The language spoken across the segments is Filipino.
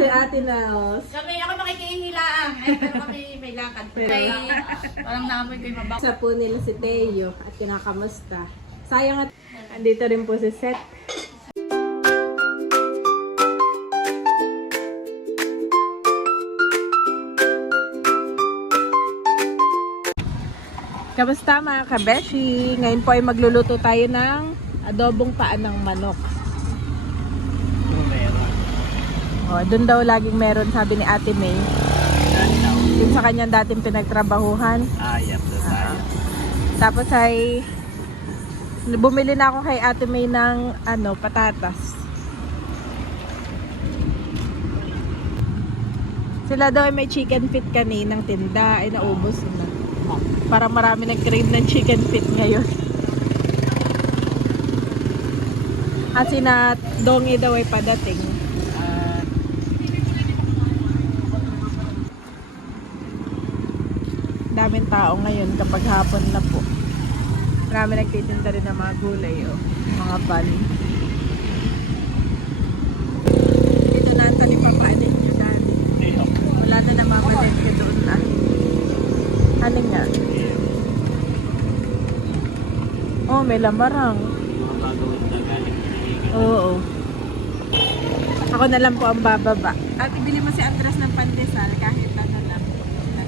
si Ate Nels. Kami, ako makikiinilaang. Ay, pero kami may lakad. Kaya, parang naamoy ko yung mabak. Sa po nila si Teo at kinakamusta. Sayang at andito rin po si Seth. Kamusta mga kabeshi? Ngayon po ay magluluto tayo ng adobong paan ng manok. Oh, doon daw laging meron, sabi ni Ate May. Yung sa kanyang dating pinagtrabahuhan. Yep, Tapos ay bumili na ako kay Ate May ng patatas. Sila daw ay may chicken feet kaninang tinda, ay naubos na. Parang marami nag-crave ng chicken feet ngayon. At sina Dongi daw ay padating. Daming tao ngayon kapag hapon na po. Marami nagtitinda rin ng mga gulay, mga ban. Dito na ang talipakanin nyo dati. Wala na namamalit ko doon na. Ano nga? Oh, may lamarang. Oo. Ako na lang po ang bababa. At ibili mo si Andres ng pandesal kahit ano lang.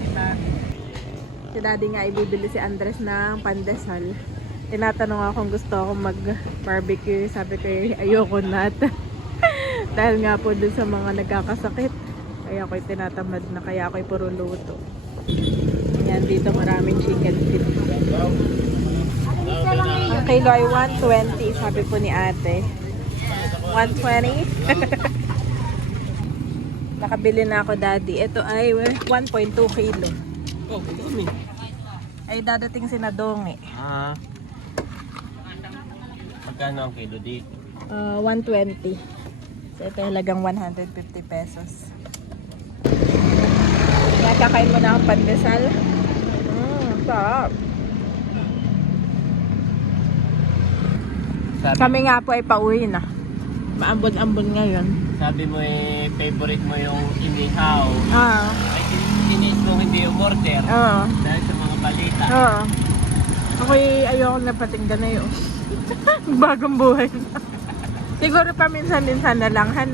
Diba? Si Daddy nga ibibili si Andres ng pandesal. Tinatanong ako kung gusto ako mag-barbecue. Sabi ko ayoko na. Dahil nga po dun sa mga nagkakasakit. Kaya ako'y tinatamad na. Kaya ako'y puro luto. Yan, dito maraming chicken feet. Ang kilo ay 120, sabi po ni ate. 120. Nakabili na ako, Daddy. Ito ay 1.2 kilo. Oh, dami. Ay dadating si Nadongi. Magkano ang kilo dito? 120. So ito halagang 150 pesos. Kakain mo na ang pandesal. Sarap. Kami nga po ay pauwi na. Maambon-ambon ngayon. Sabi mo favorite mo yung inihaw. Ay, inis mo hindi yung order. Dahil sa mga balita. Ako'y ayoko na patinggan na yun. Bagong buhay na. Siguro pa minsan-minsan na lang, At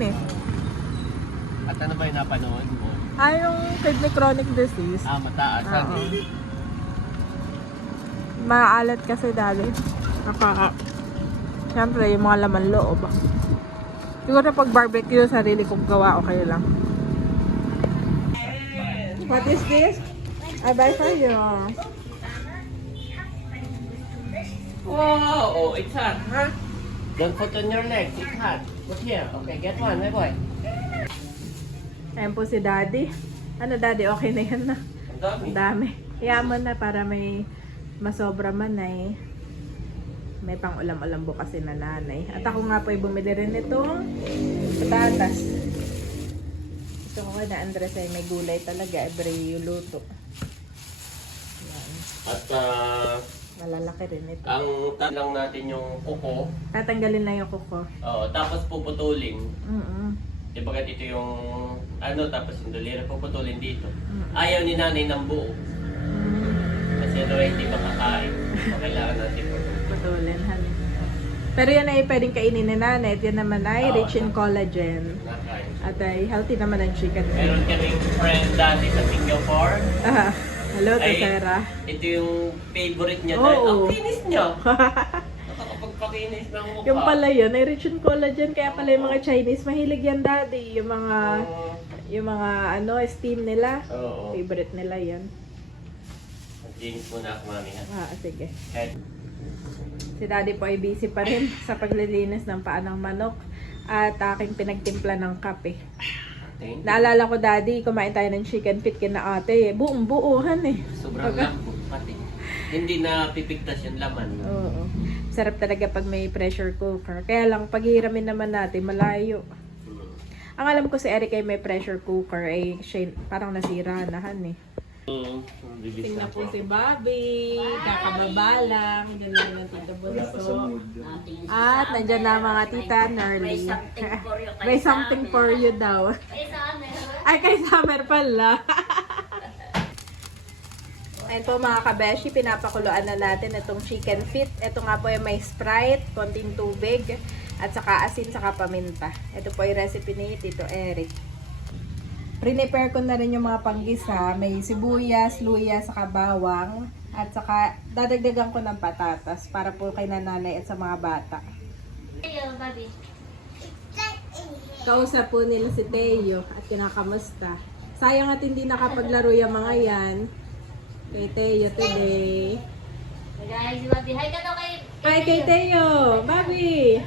ano ba yung napanood mo? Yung kidney chronic disease. Mataas. Maalat kasi dali. Siyempre, yung mga laman loob. Siguro pag barbecue, sarili kong gawa, okay lang. What is this? I buy for you. Wow! Oh, it's hot, huh? Don't put on your legs, it's hot. Put here. Okay, get one, my boy. Ayan po si Daddy. Ano Daddy, okay na yan na? Ang dami. Ang dami. Kaya mo na para may masobra man ay may pang ulam-ulam bukas si nanay. At ako nga po ay bumili rin itong patatas. Ito ko na Andres ay may gulay talaga. Every luto. Ayan. At Malalaki rin ito. ang lang natin yung kuko. Tatanggalin lang yung kuko. Tapos puputulin. Mm-mm. Diba ito yung tapos yung daliri puputulin dito. Ayaw ni nanay ng buo. Kasi hindi makakain. Kailangan natin Putulin, honey. Pero yan ay pwedeng kainin ni nanay. At yan naman ay rich in collagen. nakain. At ay healthy naman ang chicken. Meron kaming friend dati sa Singapore. Hello, Ay, Sarah. Ito yung favorite niya. Oo. Ang kinis niya. Nakakapagpakinis ng mukha. Yung pala yun, ay rich in collagen. Kaya pala yung mga Chinese, mahilig yan, Daddy. Yung mga steam nila. Oo. Favorite nila yan. Jeans muna ako, mami. Sige. Head. Si Daddy po ay busy pa rin sa paglilinis ng paa ng manok. At aking pinagtimpla ng kape. Naalala ko, Daddy, kumain tayo ng chicken feet kina ate. Buong buuhan Sobrang lambot pati. Hindi na pipigtas yung laman. Oo. Sarap talaga pag may pressure cooker. Kaya lang, paghihiramin naman natin, malayo. Ang alam ko si Eric ay may pressure cooker, ay parang nasira na, Tingnan po si Bobby, kakababa lang, ganyan lang tita Bunso. At nandyan na mga tita Nerly. May something for you daw. Ay, kay Summer pala. Ayun po mga kabeshi, pinapakuluan na natin itong chicken feet. Ito nga po yung may Sprite, konting tubig, at saka asin, saka paminta. Ito po yung recipe ni Tito Eric. Prepare ko na rin yung mga panggisa. May sibuyas, luya, saka bawang. At saka dadagdagan ko ng patatas para po kay nanay at sa mga bata. Ayo, babi. Kausap po nila si Teo at kinakamusta. Sayang at hindi nakapaglaro yung mga yan. Kay Teo today. Guys, babi. Hi ka daw kay... Hi kay Teo! Bobby!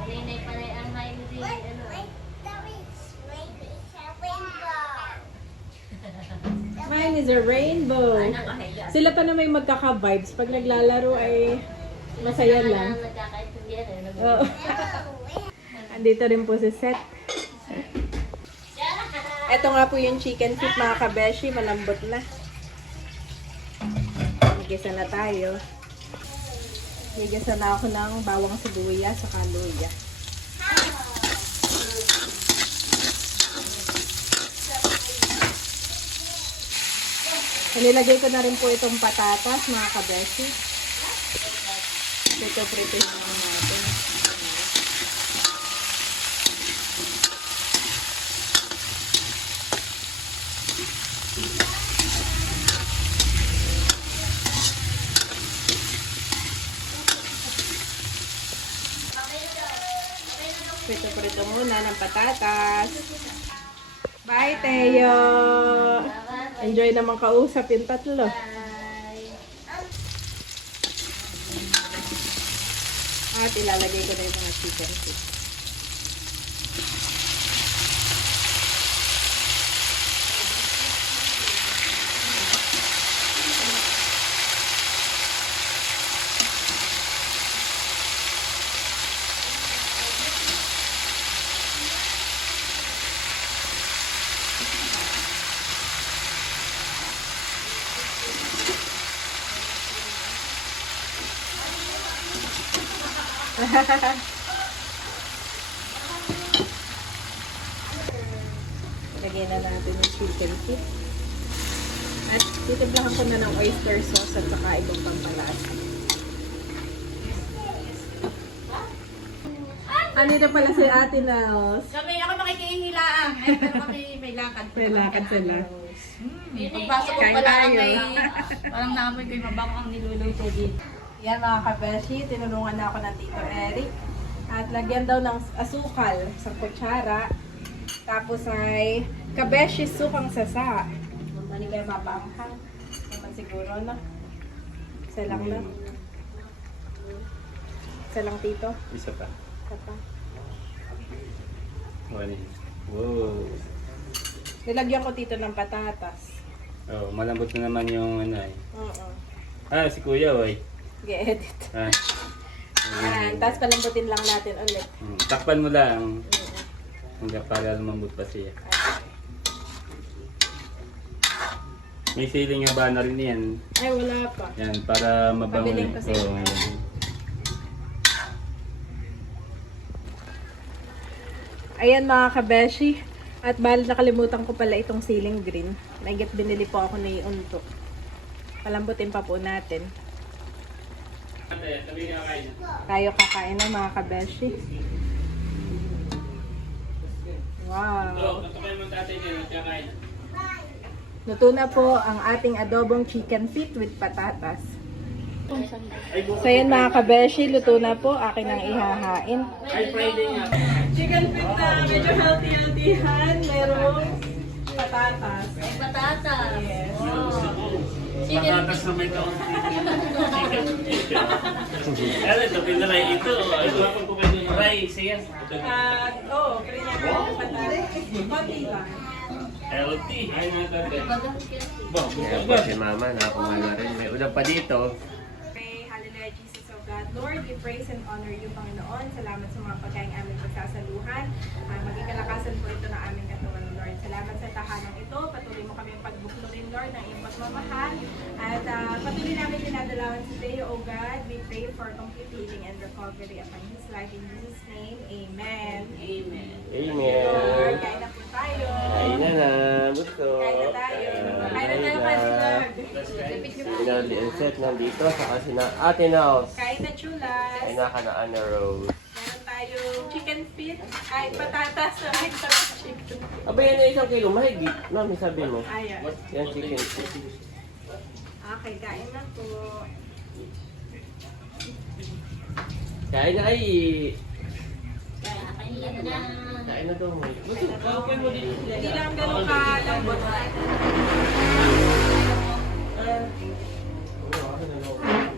Palinay pala ang may hindi. Ano? Mine is a rainbow. Sila pa na may magkaka-vibes. Pag naglalaro ay masaya lang. Nagkakaintindihan. Oo. Andito rin po si Seth. Ito nga po yung chicken feet mga kabeshi. Malambot na. Magisa na tayo. Magisa na ako ng bawang sibuyas sa luya. Nilagay ko na rin po itong patatas mga kabeshi. Ito prito naman natin. Prito muna ng patatas. Bye, Teo! Enjoy naman kausap yung tatlo. At ilalagay ko na yung mga chicken feet. Lagyan na natin yung chicken feet. At titiblahan ko na ng oyster sauce at saka ibang pampalasa. Ano na pala si Ate Nels? Kami, ako makikiinilaang. Eh, pero kami may lakad. May lakad sila. Pagpasok ko Kain pala tayo. kay... Parang naamoy ko yung mabango ang niluluto dito. Yan mga kabeshi, tinulungan na ako ng Tito Eric. At lagyan daw ng asukal sa kutsara. Tapos ay kabeshi sukang sasa. Hindi kayo mapaanghang. Naman siguro na. Isa lang na. Isa lang Tito. Isa pa. Isa pa. Wow. Nilagyan ko Tito ng patatas. Oh, malambot na naman yung ano ay. Oo. Ah, si Kuya, oy. Ge-edit. Ah. Ayan. Tapos palambutin lang natin ulit. Takpan mo lang. Hanggang para lumambot pa siya. May siling nga ba na rin yan? Ay, wala pa. Yan, para mabango. Pabiling kasi. Oo, yan. Ayan mga kabeshi. At bali nakalimutan ko pala itong siling green. Naigit binili po ako ni Unto. Palambutin pa po natin. Tayo kakain na mga kabeshi. Wow! Luto na po ang ating adobong chicken feet with patatas. So yun mga kabeshi, luto na po. Akin ang ihahain. Chicken feet na medyo healthy-healthyhan. Merong patatas. Ay, patata. Yes. Patatas na may taon. Ano ito? Pinaray ito. Ito ako kung kayo rice. Yan. At, kanya ko yung patatas. Konti lang. Healthy. Ay, natin. Bagang Ba, si Mama, nakakuha na rin. May ulam pa dito. Pray, hallelujah, Jesus of God. Lord, we praise and honor you, Panginoon. Salamat sa mga pagkain aming pagsasaluhan. Maging kalakasan po ito ng aming katawan, Lord. Salamat sa tahanang ito. Patuloy mo kami pagbuklurin, Lord, ng iyong pagmamahal. At patuloy namin dinadalawan si Teo, O God. We pray for complete healing and recovery upon his life. In Jesus' name, Amen. Amen. Lord, kain na po tayo. Seth nandito, saka si na Ate Nels. Kain na chulas. Ay naka na Ana Rose. Meron tayong chicken feet. Ay, patatas. Ay, sarap chicken. Aba yan ay 1 kilo, mahigit. Mami, sabi mo. Ayan. Yan chicken feet. Okay, kain na po. Kain na ay. Kaya kayo na. Kain na daw mo. Kain mo dito. Hindi lang ganun kalambot.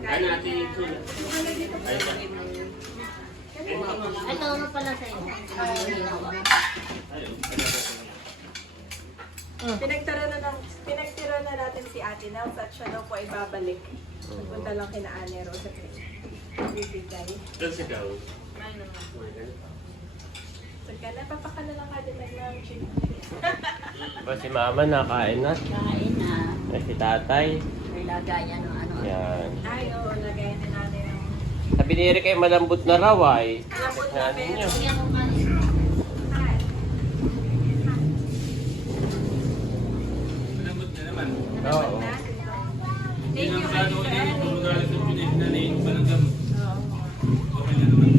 Kain natin yung sula. Ito ano pala sa'yo? Pinagtira na natin si Ate Nels at siya daw po ay babalik. Punta lang kina Ane Rose at bibigay. Let's go. Pagka napapakala lang ka din ng chicken. Ba si Mama nakain na. Kain na. Ay si Tatay. May lagayan ng ano. Yan. Ay, oo, lagayan din natin yung Sabi ni Eric ay malambot na raw ay. malambot na Yan ninyo. pero. Kaya kung kanin. Hi. Malambot na naman. Oo. Thank you, Ate Puro Sally. galit sa Pilipinas na yung palanggam. Oo. Okay na naman.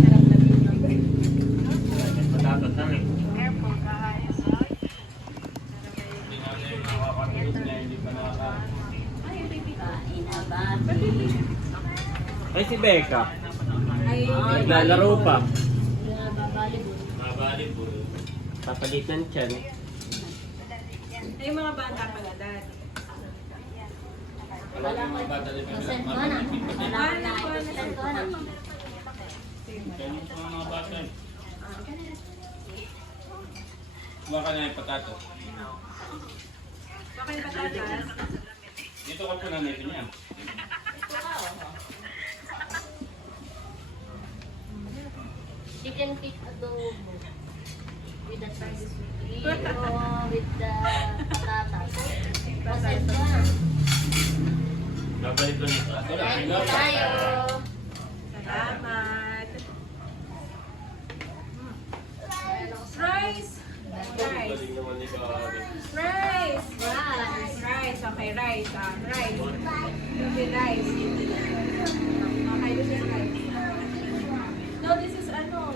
Sarap na din. Patatas na rin. Careful, guys. Hindi nga na yung nakakatulog na hindi pa nakakain. Ay, baby. Kain na ba? Ay si Becca. Ay, Naglalaro pa. Babalik. Mabalik po. Papalit ng tiyan. ay, yung mga bata pala, Dad. Wala ko yung mga bata rin. Send ko na. Wala ko na. Send ko na. Kaya yung mga bata. Baka na yung patato. Okay, patatas. Dito ka po na nito niya. Chicken feet adobo. With the spicy sweet with the patatas. Send ko na. Babalik ko nito. Kain po tayo. Salamat. Rice. Rice. Galing naman ni Kari. Rice. Rice. Rice. Okay, rice. Rice. Okay, rice. Okay, this is rice. No, this is ano?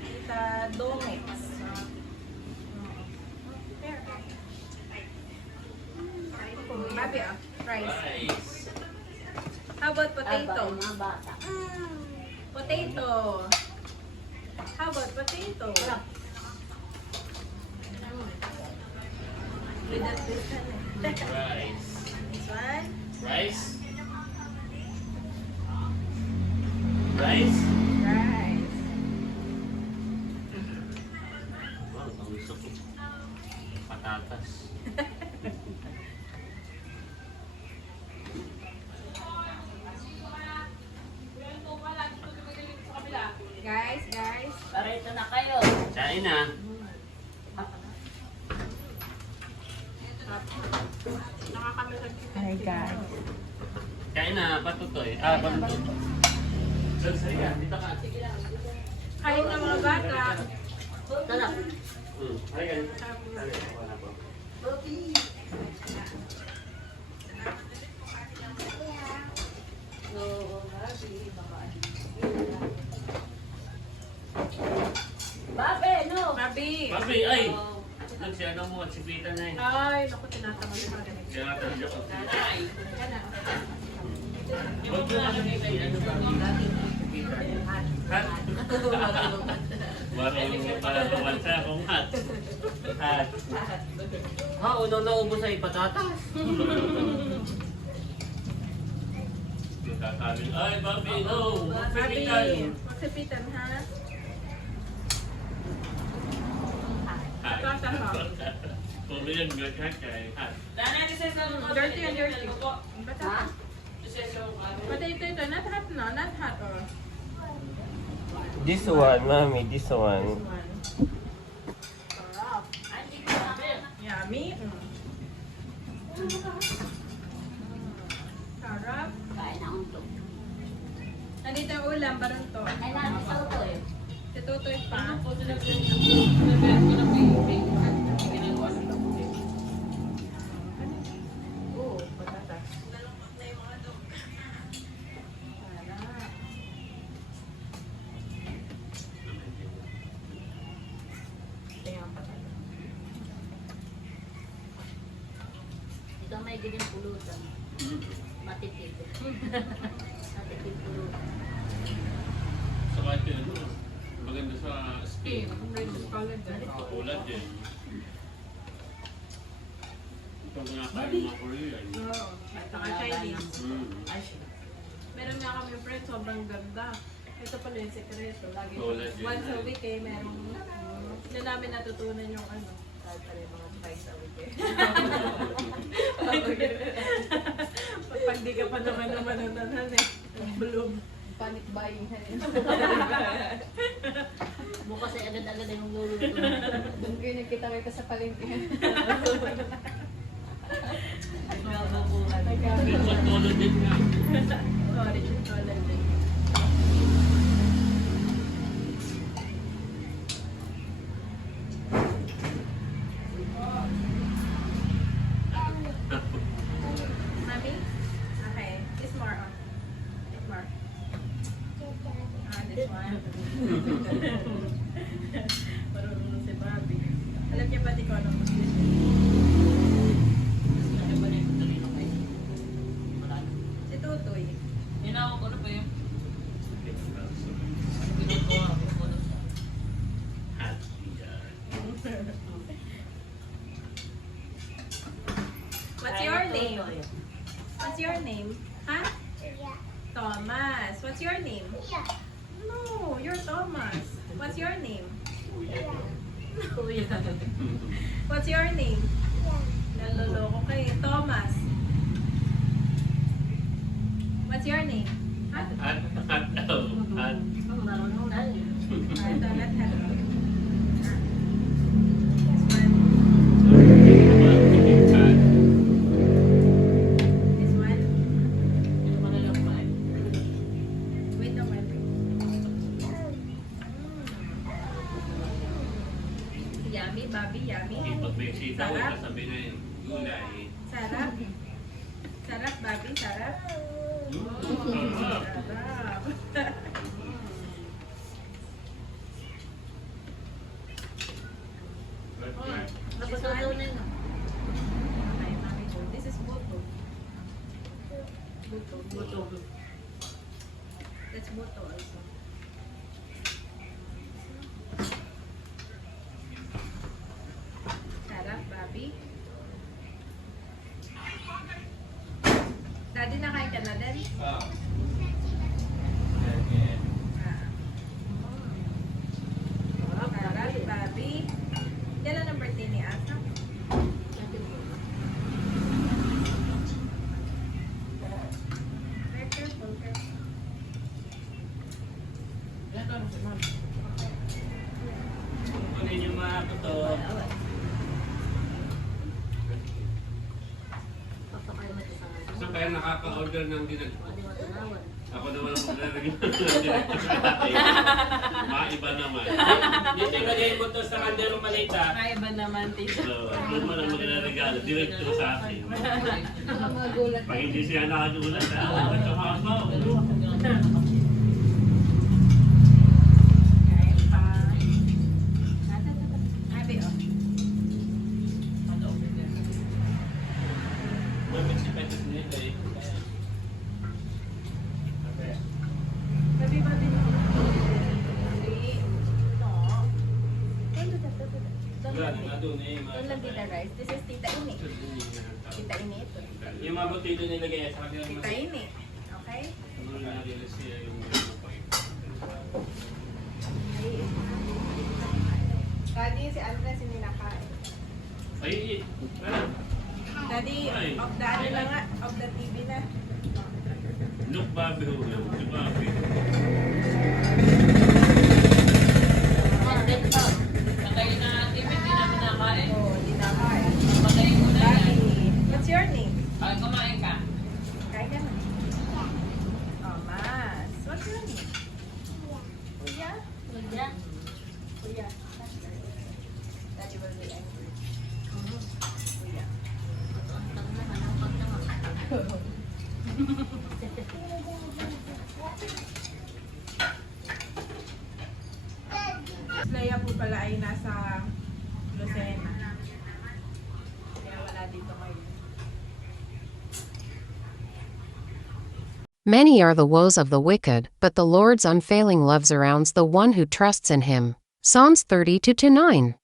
Tita Domex. Babi, rice. How about potato? Mga bata. Potato. How about potato? With that this one. Rice. This one. Rice? Rice? Rice. Wow, ang gusto ko. Patatas. Guys. Parito na kayo. Kain na. Hi guys. Kain na, patutoy. Patutoy. Sige ka, dito ka. Kain na mga bata. Sarap. Halika. Wala po. Babe, no. Mabi. Papi, ay! Nagsiano mo at sipitan na eh. Ay, naku, tinatamad ko na ganito. Kaya nga tayo ko. Yan na. Huwag mo makikita yun. Ano ba? Hat? Marunong mo pala tumansa akong hat. Hat. Ha, unang naubos ay patatas. Sasabi, ay, Bobby, no! Mabi. Magsipitan! Magsipitan, ha? Hat. Hat. Kung yan, good hat kay hat. Dirty and dirty. Bata. Potato ito. Not hot no. Not hot. Oh. This one, mami, this one. Sarap. Yummy. Sarap. Kain akong to. Nandito ang ulam, baron to. Kain na ako sa uto eh. Tututoy pa. Kaya ang patay. Ito may ganyan pulutan. Matitid. Matitid pulutan. Sa kahit yun, ano, maganda sa skin. Ulat din. Ito kinakain ng mga Korean. Oo. Saka Chinese. Meron nga kami friend, sobrang ganda. Ito pala yung sekreto. Lagi Tulad yun. once a week eh, meron. Hindi namin natutunan yung ano. Kahit pala yung mga twice a week eh. Pag di ka pa naman naman eh. Bloom. Panic buying na rin. Bukas ay agad-agad ay magluluto. Doon kayo nagkita kayo sa palengke. Nagkabubuhan. Sa tulad din nga. Sorry, chocolate din. Mami? Okay. This more on. This more. Ah, this one. Marunong si Bobby. Alam niya ba di ko anong position? Si Tutoy. What's your name? What's your name? Huh? Thomas. What's your name? No, you're Thomas. What's your name? What's your name? Naloloko kay Thomas. What's your name? Huh? At, Marunong na yun. I don't have hello. This one. Wait a minute. Yummy, Bobby, yummy. pag may sitaw, sasabihin na yun, gulay. Sarap. Sarap, Bobby, sarap. Sarap. Sarap. Napatutunan na. Okay, Mami Jo. This is buto. Buto. That's buto also. Sarap, Bobby. Daddy, nakain ka na din? Ah. Sarap, Bobby. Kailan ang birthday ni Asa? Very careful, careful. Kunin yung mga puto. Papakain mo ito sa akin. Saan kaya nakaka-order ng dinag? Pwede mo tunawan. Ako naman ang maglalagay ng dinag sa atin. Maiba naman. Dito ilagay yung puto sa kanderong malita. Kaiba naman, tito. So, ako naman ang maglalagay. Direkto sa atin. Mga gulat. Pag hindi siya nakagulat, nagkamabaw. Kain pa. Abi, oh. Mamit si Petrus nila eh. Babi ba din ako? Hindi. No. Wala na nga doon eh. Don't lang Tita Rice. This is Tita Ini. Tita Ini ito. Yung mga puto dito nilagay sa kanderong Tita malita. Ini. Okay? Ano na nila siya yung Daddy, si Andres hindi nakain. ay, Daddy, off the ano na nga. Off the TV na. look Bobby ho. Si Bobby. Oo, hindi nakain. Daddy, what's your name? Kain ka na. Thomas. What's your name? Kuya? Kuya. Kuya. Daddy will be angry. Kuya. Pag naman, ang pag naman. Leia po pala ay nasa Lucena. Kaya wala dito ngayon. Many are the woes of the wicked, but the Lord's unfailing love surrounds the one who trusts in him. Psalms 32-9.